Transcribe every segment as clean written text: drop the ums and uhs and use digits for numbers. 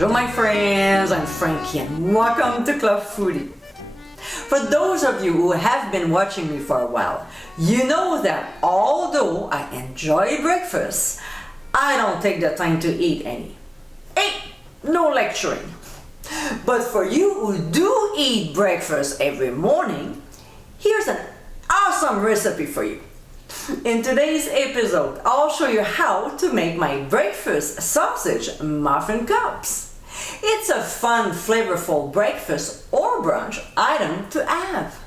Bonjour my friends, I'm Frankie and welcome to Club Foodie. For those of you who have been watching me for a while, you know that although I enjoy breakfast, I don't take the time to eat any. Hey, no lecturing. But for you who do eat breakfast every morning, here's an awesome recipe for you. In today's episode, I'll show you how to make my breakfast sausage muffin cups. It's a fun, flavorful breakfast or brunch item to have.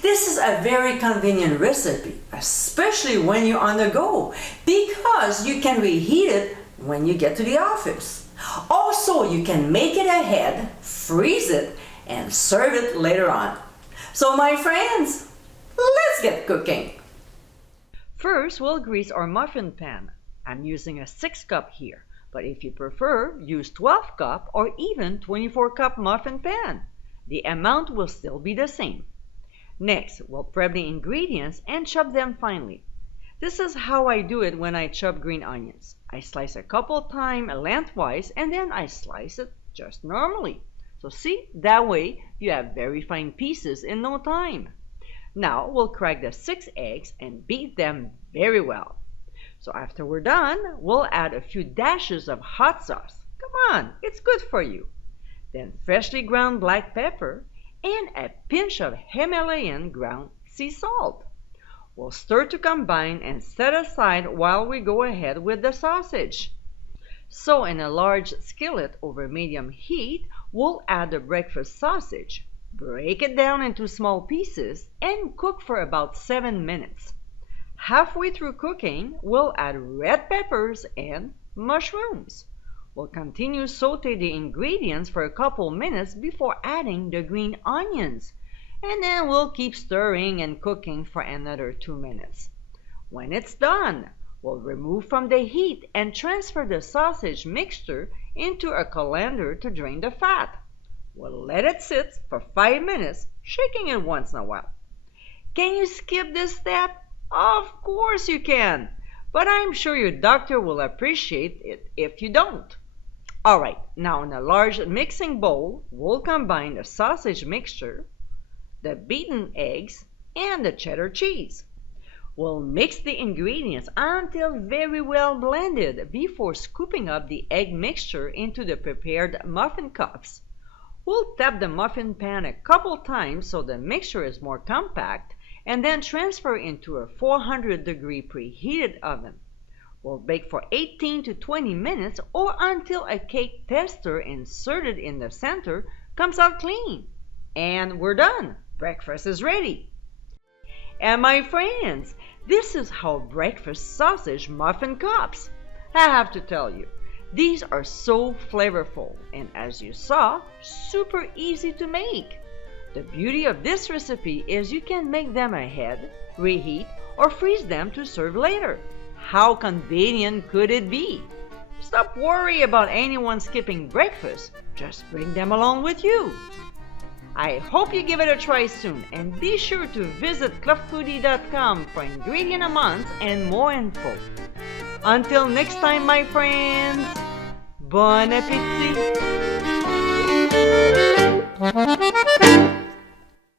This is a very convenient recipe, especially when you're on the go, because you can reheat it when you get to the office. Also, you can make it ahead, freeze it, and serve it later on. So my friends, let's get cooking. First, we'll grease our muffin pan. I'm using a 6-cup here, but if you prefer, use 12-cup or even 24-cup muffin pan. The amount will still be the same. Next, we'll prep the ingredients and chop them finely. This is how I do it when I chop green onions. I slice a couple times lengthwise and then I slice it just normally. So see, that way you have very fine pieces in no time. Now we'll crack the 6 eggs and beat them very well. So after we're done, we'll add a few dashes of hot sauce. Come on, it's good for you. Then freshly ground black pepper and a pinch of Himalayan ground sea salt. We'll stir to combine and set aside while we go ahead with the sausage. So in a large skillet over medium heat, we'll add the breakfast sausage. Break it down into small pieces and cook for about 7 minutes. Halfway through cooking, we'll add red peppers and mushrooms. We'll continue saute the ingredients for a couple minutes before adding the green onions. And then we'll keep stirring and cooking for another 2 minutes. When it's done, we'll remove from the heat and transfer the sausage mixture into a colander to drain the fat. We'll let it sit for 5 minutes, shaking it once in a while. Can you skip this step? Of course you can, but I'm sure your doctor will appreciate it if you don't. Alright, now in a large mixing bowl, we'll combine the sausage mixture, the beaten eggs, and the cheddar cheese. We'll mix the ingredients until very well blended before scooping up the egg mixture into the prepared muffin cups. We'll tap the muffin pan a couple times so the mixture is more compact and then transfer into a 400-degree preheated oven. We'll bake for 18 to 20 minutes or until a cake tester inserted in the center comes out clean. And we're done. Breakfast is ready. And my friends, this is how breakfast sausage muffin cups. I have to tell you, these are so flavorful and, as you saw, super easy to make. The beauty of this recipe is you can make them ahead, reheat, or freeze them to serve later. How convenient could it be? Stop worrying about anyone skipping breakfast. Just bring them along with you. I hope you give it a try soon, and be sure to visit clubfoodie.com for ingredient amounts and more info. Until next time, my friends, bon appétit!